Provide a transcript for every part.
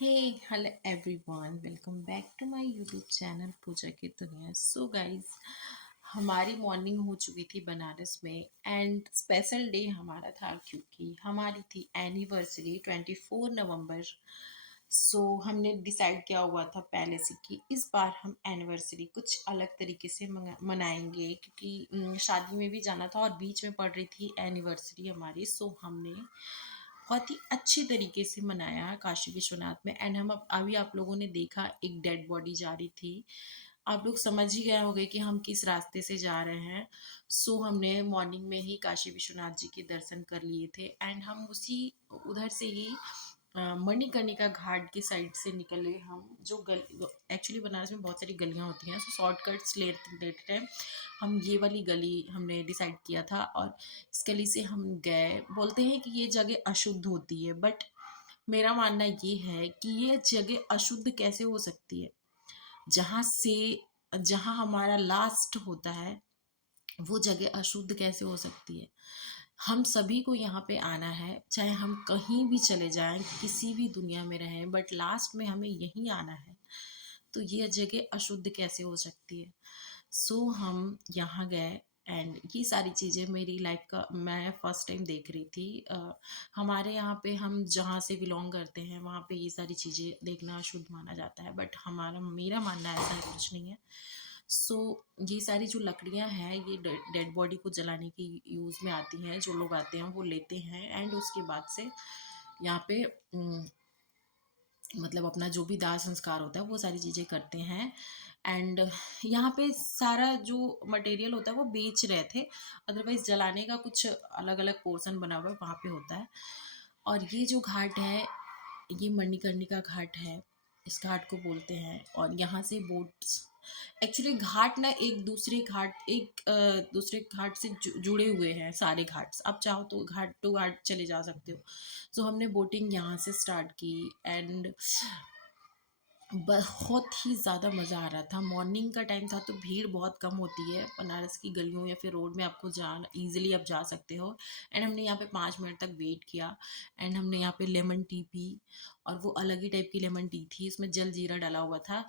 Hey, hello everyone. Welcome back to my YouTube channel पूजा की दुनिया. So guys, हमारी morning हो चुकी थी बनारस में एंड स्पेशल डे हमारा था क्योंकि हमारी थी एनिवर्सरी 24 नवंबर. सो हमने डिसाइड किया हुआ था पहले से कि इस बार हम एनिवर्सरी कुछ अलग तरीके से मनाएंगे क्योंकि शादी में भी जाना था और बीच में पड़ रही थी एनिवर्सरी हमारी. सो हमने बहुत ही अच्छी तरीके से मनाया काशी विश्वनाथ में. एंड हम अभी आप लोगों ने देखा एक डेड बॉडी जा रही थी. आप लोग समझ ही गए होंगे कि हम किस रास्ते से जा रहे हैं. सो हमने मॉर्निंग में ही काशी विश्वनाथ जी के दर्शन कर लिए थे एंड हम उसी उधर से ही मणिकर्णिका घाट की साइड से निकले. हम जो गल एक्चुअली बनारस में बहुत सारी गलियां होती हैं, सो शॉर्टकट्स लेते टाइम हम ये वाली गली हमने डिसाइड किया था और इस गली से हम गए. बोलते हैं कि ये जगह अशुद्ध होती है, बट मेरा मानना ये है कि ये जगह अशुद्ध कैसे हो सकती है. जहाँ से जहाँ हमारा लास्ट होता है वो जगह अशुद्ध कैसे हो सकती है. हम सभी को यहाँ पे आना है, चाहे हम कहीं भी चले जाएं, किसी भी दुनिया में रहें, बट लास्ट में हमें यहीं आना है. तो ये जगह अशुद्ध कैसे हो सकती है. सो हम यहाँ गए एंड ये सारी चीज़ें मेरी लाइफ का मैं फर्स्ट टाइम देख रही थी. हमारे यहाँ पे हम जहाँ से बिलोंग करते हैं वहाँ पे ये सारी चीज़ें देखना अशुद्ध माना जाता है, बट हमारा मेरा मानना ऐसा कुछ नहीं है. सो ये सारी जो लकड़ियाँ हैं ये डेड बॉडी को जलाने की यूज़ में आती हैं. जो लोग आते हैं वो लेते हैं एंड उसके बाद से यहाँ पे मतलब अपना जो भी दाह संस्कार होता है वो सारी चीज़ें करते हैं. एंड यहाँ पे सारा जो मटेरियल होता है वो बेच रहे थे. अदरवाइज जलाने का कुछ अलग अलग पोर्शन बना हुआ है वहाँ पे होता है. और ये जो घाट है ये मणिकर्णिका घाट है. इस घाट को बोलते हैं और यहाँ से बोट्स एक्चुअली घाट ना एक दूसरे घाट से जुड़े हुए हैं. सारे घाट्स आप चाहो तो घाट टू घाट चले जा सकते हो. सो हमने बोटिंग यहाँ से स्टार्ट की एंड बहुत ही ज़्यादा मज़ा आ रहा था. मॉर्निंग का टाइम था तो भीड़ बहुत कम होती है बनारस की गलियों या फिर रोड में. आपको जान ईजिली आप जा सकते हो. एंड हमने यहाँ पे 5 मिनट तक वेट किया एंड हमने यहाँ पे लेमन टी पी. और वो अलग ही टाइप की लेमन टी थी, इसमें जल जीरा डाला हुआ था.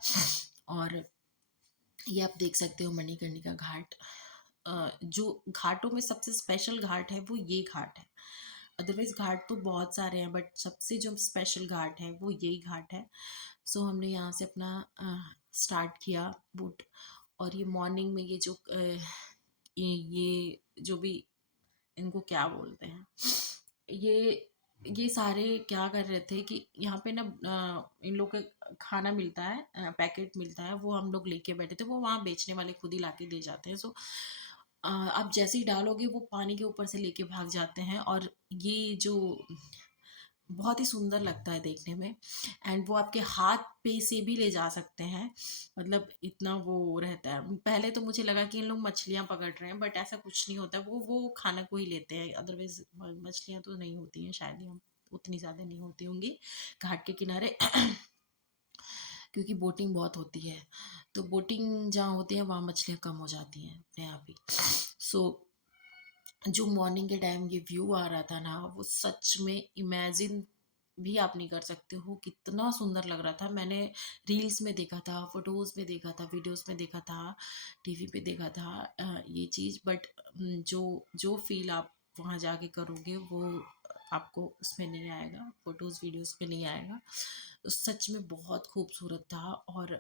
और ये आप देख सकते हो मणिकर्णिका घाट. जो घाटों में सबसे स्पेशल घाट है वो ये घाट है. अदरवाइज घाट तो बहुत सारे हैं बट सबसे जो स्पेशल घाट है वो यही घाट है. सो हमने यहाँ से अपना स्टार्ट किया बोट. और ये मॉर्निंग में ये जो भी इनको क्या बोलते हैं, ये सारे क्या कर रहे थे कि यहाँ पे ना इन लोग का खाना मिलता है, पैकेट मिलता है, वो हम लोग लेके बैठे थे. वो वहाँ बेचने वाले खुद ही लाके दे जाते हैं. सो आप जैसे ही डालोगे वो पानी के ऊपर से लेके भाग जाते हैं. और ये जो बहुत ही सुंदर लगता है देखने में. एंड वो आपके हाथ पे से भी ले जा सकते हैं, मतलब इतना वो रहता है. पहले तो मुझे लगा कि इन लोग मछलियाँ पकड़ रहे हैं, बट ऐसा कुछ नहीं होता. वो खाना को ही लेते हैं. अदरवाइज मछलियाँ तो नहीं होती हैं शायद, ही उतनी ज़्यादा नहीं होती होंगी घाट के किनारे क्योंकि बोटिंग बहुत होती है. तो बोटिंग जहाँ होती है वहाँ मछलियाँ कम हो जाती हैं अपने आप ही. सो जो मॉर्निंग के टाइम ये व्यू आ रहा था ना वो सच में इमेजिन भी आप नहीं कर सकते हो कितना सुंदर लग रहा था. मैंने रील्स में देखा था, फोटोज में देखा था, वीडियोस में देखा था, टीवी पे देखा था ये चीज़. बट जो जो फील आप वहाँ जाके करोगे वो आपको उसमें नहीं आएगा, फोटोज वीडियोस में नहीं आएगा. तो सच में बहुत खूबसूरत था. और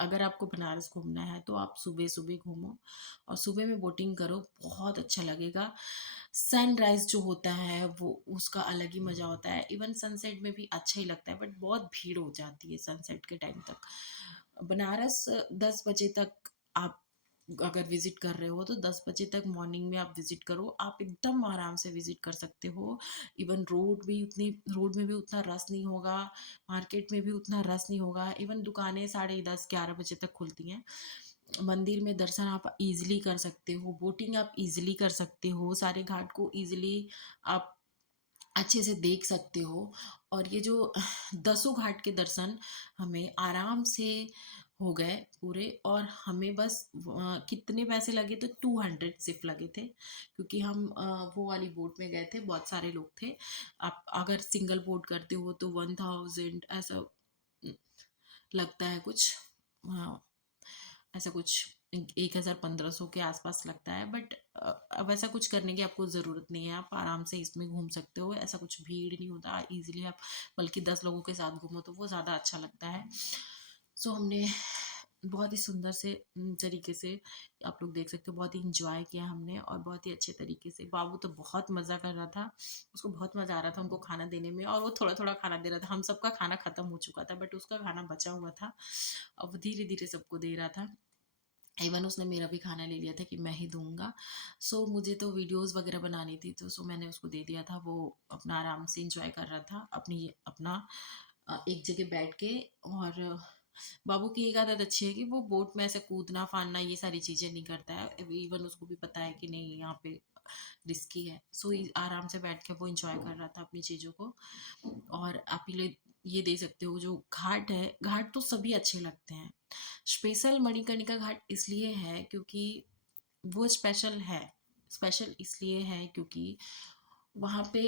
अगर आपको बनारस घूमना है तो आप सुबह सुबह घूमो और सुबह में बोटिंग करो, बहुत अच्छा लगेगा. सनराइज जो होता है वो उसका अलग ही मज़ा होता है. इवन सनसेट में भी अच्छा ही लगता है, बट बहुत भीड़ हो जाती है सनसेट के टाइम तक. बनारस 10 बजे तक आप अगर विजिट कर रहे हो तो 10 बजे तक मॉर्निंग में आप विजिट करो, आप एकदम आराम से विजिट कर सकते हो. इवन रोड में भी उतना रस नहीं होगा, मार्केट में भी उतना रस नहीं होगा. इवन दुकानें 10:30 11 बजे तक खुलती हैं. मंदिर में दर्शन आप इजीली कर सकते हो, बोटिंग आप इजीली कर सकते हो, सारे घाट को इजीली आप अच्छे से देख सकते हो. और ये जो 10 घाट के दर्शन हमें आराम से हो गए पूरे। और हमें बस कितने पैसे लगे, तो 200 सिर्फ लगे थे, क्योंकि हम वो वाली बोट में गए थे, बहुत सारे लोग थे। आप अगर सिंगल बोट करते हो तो 1000 ऐसा लगता है कुछ। हाँ, ऐसा कुछ 1500 के आसपास लगता है। बट अब ऐसा कुछ करने की आपको ज़रूरत नहीं है, आप आराम से इसमें घूम सकते हो, ऐसा कुछ भीड़ नहीं होता, इजीली आप, बल्कि 10 लोगों के साथ घूमो तो वो ज़्यादा अच्छा लगता है। सो हमने बहुत ही सुंदर से तरीके से, आप लोग देख सकते हो, बहुत ही इंजॉय किया हमने, और बहुत ही अच्छे तरीके से। बाबू तो बहुत मज़ा कर रहा था, उसको बहुत मज़ा आ रहा था उनको खाना देने में, और वो थोड़ा थोड़ा खाना दे रहा था। हम सबका खाना ख़त्म हो चुका था, बट उसका खाना बचा हुआ था, अब धीरे धीरे सबको दे रहा था। इवन उसने मेरा भी खाना ले लिया था कि मैं ही दूंगा। सो मुझे तो वीडियोस वगैरह बनानी थी, तो सो मैंने उसको दे दिया था। वो अपना आराम से इंजॉय कर रहा था अपना एक जगह बैठ के। और बाबू की एक आदत अच्छी है कि वो बोट में ऐसे कूदना फानना ये सारी चीज़ें नहीं करता है। इवन उसको भी पता है कि नहीं, यहाँ पे रिस्की है। सो आराम से बैठ के वो इंजॉय कर रहा था अपनी चीज़ों को। और आप ये दे सकते हो, जो घाट है, घाट तो सभी अच्छे लगते हैं। स्पेशल मणिकर्णिका घाट इसलिए है क्योंकि वो स्पेशल है। स्पेशल इसलिए है क्योंकि वहाँ पे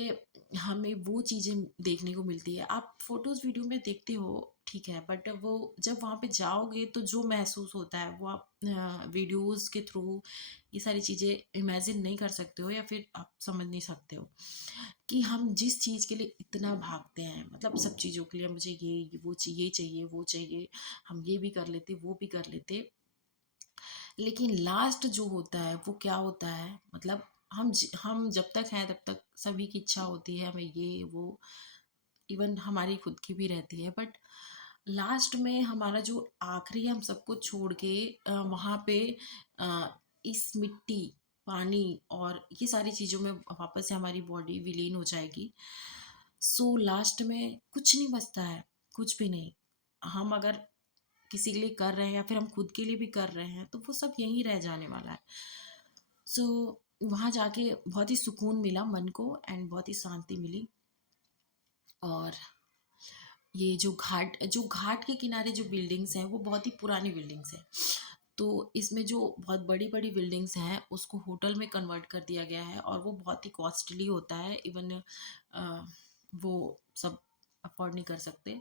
हमें वो चीज़ें देखने को मिलती है। आप फोटोज़ वीडियो में देखते हो, ठीक है, बट वो जब वहाँ पे जाओगे तो जो महसूस होता है वो आप वीडियोज़ के थ्रू ये सारी चीज़ें इमेजिन नहीं कर सकते हो, या फिर आप समझ नहीं सकते हो कि हम जिस चीज़ के लिए इतना भागते हैं, मतलब सब चीज़ों के लिए, मुझे ये चाहिए, वो चाहिए, हम ये भी कर लेते, वो भी कर लेते, लेकिन लास्ट जो होता है वो क्या होता है, मतलब हम जब तक हैं तब तक सभी की इच्छा होती है हमें ये वो, इवन हमारी खुद की भी रहती है, बट लास्ट में हमारा जो आखिरी, हम सबको छोड़ के वहाँ पे अ, इस मिट्टी, पानी और ये सारी चीज़ों में वापस से हमारी बॉडी विलीन हो जाएगी। सो लास्ट में कुछ नहीं बचता है, कुछ भी नहीं। हम अगर किसी के लिए कर रहे हैं या फिर हम खुद के लिए भी कर रहे हैं, तो वो सब यहीं रह जाने वाला है। सो वहाँ जाके बहुत ही सुकून मिला मन को, एंड बहुत ही शांति मिली। और ये जो घाट के किनारे जो बिल्डिंग्स हैं वो बहुत ही पुरानी बिल्डिंग्स हैं। तो इसमें जो बहुत बड़ी बड़ी बिल्डिंग्स हैं उसको होटल में कन्वर्ट कर दिया गया है, और वो बहुत ही कॉस्टली होता है। इवन वो सब अफोर्ड नहीं कर सकते।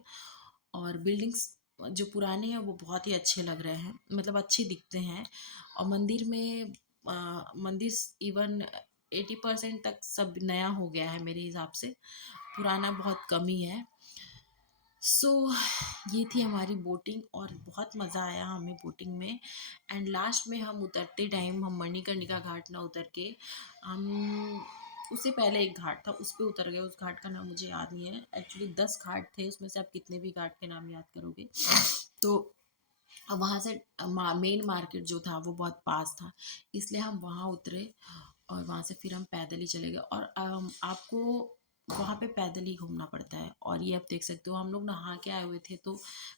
और बिल्डिंग्स जो पुराने हैं वो बहुत ही अच्छे लग रहे हैं, मतलब अच्छे दिखते हैं। और मंदिर में मंदिर इवन 80% तक सब नया हो गया है मेरे हिसाब से, पुराना बहुत कम ही है। सो ये थी हमारी बोटिंग, और बहुत मज़ा आया हमें बोटिंग में। एंड लास्ट में हम उतरते टाइम, हम मणिकर्णिका घाट ना उतर के, हम उससे पहले एक घाट था उस पे उतर गए। उस घाट का नाम मुझे याद नहीं है, एक्चुअली 10 घाट थे, उसमें से आप कितने भी घाट के नाम याद करोगे। तो वहाँ से मेन मार्केट जो था वो बहुत पास था, इसलिए हम वहाँ उतरे, और वहाँ से फिर हम पैदल ही चले गए। और आपको वहाँ पे पैदल ही घूमना पड़ता है। और ये आप देख सकते हो, हम लोग नहा के आए हुए थे, तो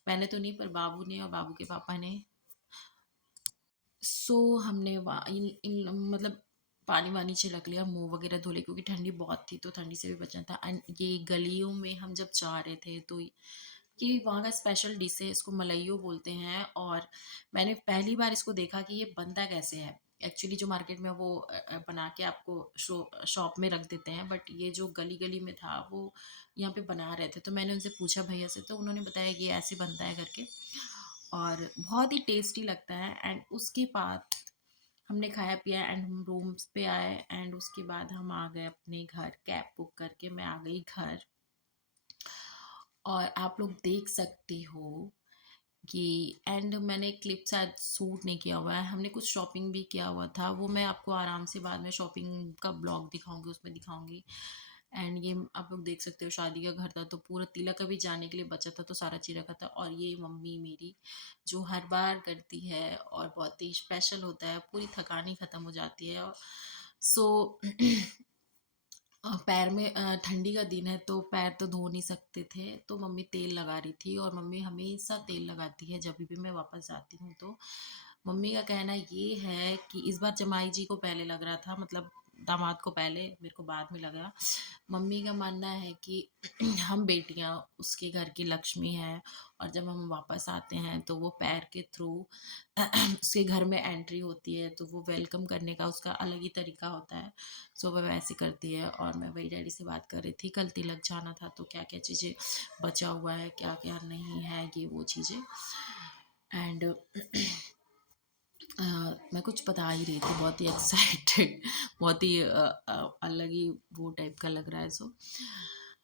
मैंने तो नहीं, पर बाबू ने और बाबू के पापा ने। सो हमने इन मतलब पानी वानी छिड़क लिया, मुंह वगैरह धो ले, क्योंकि ठंडी बहुत थी, तो ठंडी से भी बचना था। एंड ये गलियों में हम जब जा रहे थे, तो ये वहाँ का स्पेशल डिश है, इसको मलाइयो बोलते हैं। और मैंने पहली बार इसको देखा कि ये बनता कैसे है। एक्चुअली जो मार्केट में वो बना के आपको शॉप में रख देते हैं, बट ये जो गली गली में था वो यहाँ पे बना रहे थे। तो मैंने उनसे पूछा भैया से, तो उन्होंने बताया कि ये ऐसे बनता है करके, और बहुत ही टेस्टी लगता है। एंड उसके बाद हमने खाया पिया, एंड हम रूम्स पे आए, एंड उसके बाद हम आ गए अपने घर, कैब बुक करके मैं आ गई घर। और आप लोग देख सकते हो कि, एंड मैंने क्लिप शायद शूट नहीं किया हुआ है, हमने कुछ शॉपिंग भी किया हुआ था, वो मैं आपको आराम से बाद में शॉपिंग का ब्लॉग दिखाऊंगी, उसमें दिखाऊंगी। एंड ये आप लोग देख सकते हो, शादी का घर था, तो पूरा तिलक का भी जाने के लिए बचा था, तो सारा चीज़ रखा था। और ये मम्मी मेरी, जो हर बार करती है, और बहुत ही स्पेशल होता है, पूरी थकान ही ख़त्म हो जाती है। और सो पैर में ठंडी का दिन है, तो पैर तो धो नहीं सकते थे, तो मम्मी तेल लगा रही थी। और मम्मी हमेशा तेल लगाती है जब भी मैं वापस जाती हूँ। तो मम्मी का कहना ये है कि इस बार जमाई जी को पहले लग रहा था, मतलब दामाद को पहले, मेरे को बाद में लगा। मम्मी का मानना है कि हम बेटियां उसके घर की लक्ष्मी हैं, और जब हम वापस आते हैं तो वो पैर के थ्रू उसके घर में एंट्री होती है, तो वो वेलकम करने का उसका अलग ही तरीका होता है। सो वह वैसे करती है। और मैं वही डैडी से बात कर रही थी, कल तिलक जाना था तो क्या क्या चीज़ें बचा हुआ है, क्या क्या नहीं है, ये वो चीज़ें। एंड मैं कुछ बता ही रही थी, बहुत ही एक्साइटेड, बहुत ही अलग ही वो टाइप का लग रहा है। सो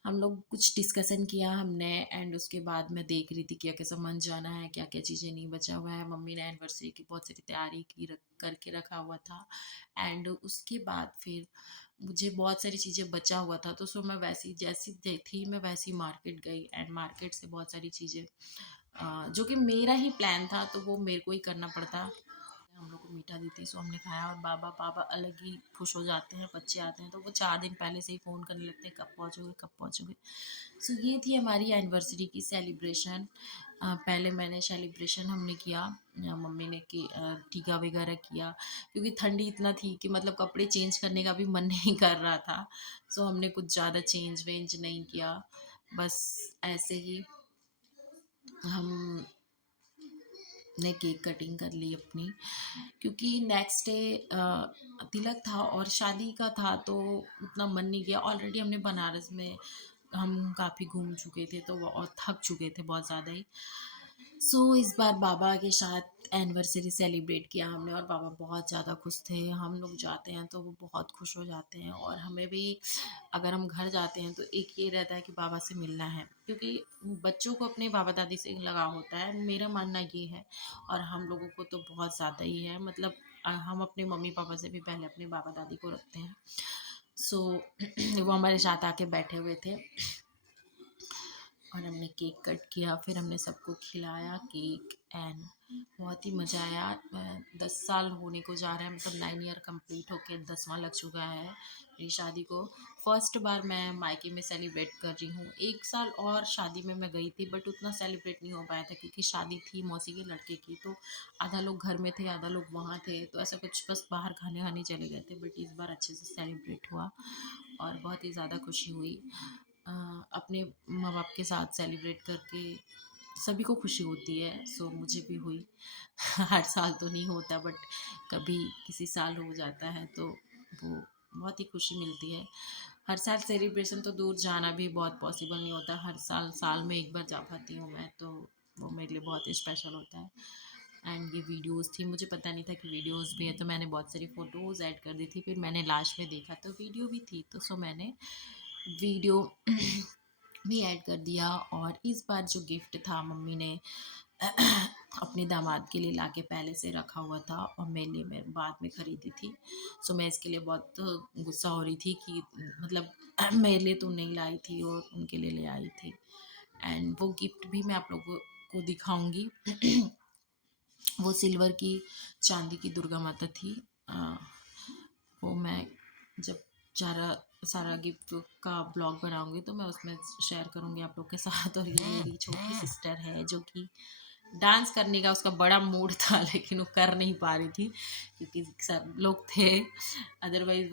हम लोग कुछ डिस्कशन किया हमने, एंड उसके बाद मैं देख रही थी क्या क्या सामान जाना है, क्या क्या चीज़ें नहीं बचा हुआ है। मम्मी ने एनिवर्सरी की बहुत सारी तैयारी की करके रखा हुआ था। एंड उसके बाद फिर मुझे बहुत सारी चीज़ें बचा हुआ था, तो सो मैं वैसी जैसी थी मैं वैसी मार्केट गई, एंड मार्केट से बहुत सारी चीज़ें जो कि मेरा ही प्लान था तो वो मेरे को ही करना पड़ता। हम लोग को मीठा दी थी, सो हमने खाया। और बाबा पापा अलग ही खुश हो जाते हैं, बच्चे आते हैं तो वो 4 दिन पहले से ही फ़ोन करने लगते हैं, कब पहुँचोगे कब पहुँचोगे। सो ये थी हमारी एनिवर्सरी की सेलिब्रेशन। पहले मैंने सेलिब्रेशन हमने किया, मम्मी ने कि टीका वगैरह किया, क्योंकि ठंडी इतना थी कि मतलब कपड़े चेंज करने का भी मन नहीं कर रहा था। सो हमने कुछ ज़्यादा चेंज वेंज नहीं किया, बस ऐसे ही हम ने केक कटिंग कर ली अपनी, क्योंकि नेक्स्ट डे तिलक था और शादी का था तो उतना मन नहीं किया। ऑलरेडी हमने बनारस में हम काफ़ी घूम चुके थे तो वो और थक चुके थे बहुत ज़्यादा ही। सो इस बार बाबा के साथ एनिवर्सरी सेलिब्रेट किया हमने, और बाबा बहुत ज़्यादा खुश थे। हम लोग जाते हैं तो वो बहुत खुश हो जाते हैं, और हमें भी अगर हम घर जाते हैं तो एक ये रहता है कि बाबा से मिलना है, क्योंकि बच्चों को अपने बाबा दादी से लगाव होता है, मेरा मानना ये है। और हम लोगों को तो बहुत ज़्यादा ही है, मतलब हम अपने मम्मी पापा से भी पहले अपने बाबा दादी को रखते हैं। सो वो हमारे साथ आके बैठे हुए थे, और हमने केक कट किया, फिर हमने सबको खिलाया केक, एंड बहुत ही मज़ा आया। 10 साल होने को जा रहा है, मतलब 9 ईयर कंप्लीट होके 10वां लग चुका है मेरी शादी को। फर्स्ट बार मैं मायके में सेलिब्रेट कर रही हूँ। 1 साल और शादी में मैं गई थी, बट उतना सेलिब्रेट नहीं हो पाया था क्योंकि शादी थी मौसी के लड़के की, तो आधा लोग घर में थे आधा लोग वहाँ थे, तो ऐसा कुछ बस बाहर खाने खाने चले गए थे। बट इस बार अच्छे से सेलिब्रेट हुआ और बहुत ही ज़्यादा खुशी हुई। अ, अपने माँ बाप के साथ सेलिब्रेट करके सभी को खुशी होती है, सो मुझे भी हुई। हर साल तो नहीं होता, बट कभी किसी साल हो जाता है तो वो बहुत ही खुशी मिलती है। हर साल सेलिब्रेशन तो दूर जाना भी बहुत पॉसिबल नहीं होता, हर साल साल में एक बार जा पाती हूँ मैं, तो वो मेरे लिए बहुत ही स्पेशल होता है। एंड ये वीडियोस थी, मुझे पता नहीं था कि वीडियोस भी है, तो मैंने बहुत सारी फ़ोटोज़ ऐड कर दी थी। फिर मैंने लास्ट में देखा तो वीडियो भी थी, तो सो मैंने वीडियो भी ऐड कर दिया। और इस बार जो गिफ्ट था मम्मी ने अपने दामाद के लिए लाके पहले से रखा हुआ था, और मेरे लिए मैं बाद में ख़रीदी थी। सो मैं इसके लिए बहुत गुस्सा हो रही थी कि मतलब मेरे लिए तो नहीं लाई थी और उनके लिए ले आई थी। एंड वो गिफ्ट भी मैं आप लोगों को दिखाऊंगी। वो सिल्वर की चांदी की दुर्गा माता थी। वो मैं जब सारा सारा गिफ्ट का ब्लॉग बनाऊंगी तो मैं उसमें शेयर करूंगी आप लोग के साथ। और ये मेरी छोटी सिस्टर है जो कि डांस करने का उसका बड़ा मूड था, लेकिन वो कर नहीं पा रही थी क्योंकि सब लोग थे। अदरवाइज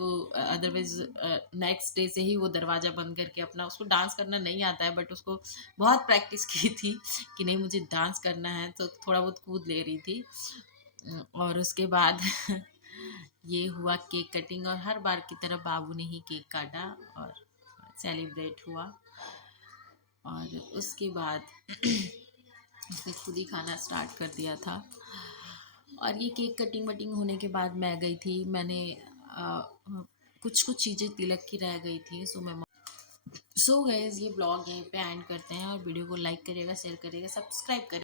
नेक्स्ट डे से ही वो दरवाज़ा बंद करके अपना, उसको डांस करना नहीं आता है बट उसको बहुत प्रैक्टिस की थी कि नहीं मुझे डांस करना है, तो थोड़ा बहुत कूद ले रही थी। और उसके बाद ये हुआ केक कटिंग, और हर बार की तरह बाबू ने ही केक काटा और सेलिब्रेट हुआ। और उसके बाद उसने खुद ही खाना स्टार्ट कर दिया था। और ये केक कटिंग वटिंग होने के बाद मैं गई थी, मैंने कुछ कुछ चीज़ें तिलक की रह गई थी। सो गाइस ये ब्लॉग यहीं पे एंड करते हैं, और वीडियो को लाइक करिएगा, शेयर करिएगा, सब्सक्राइब करिएगा।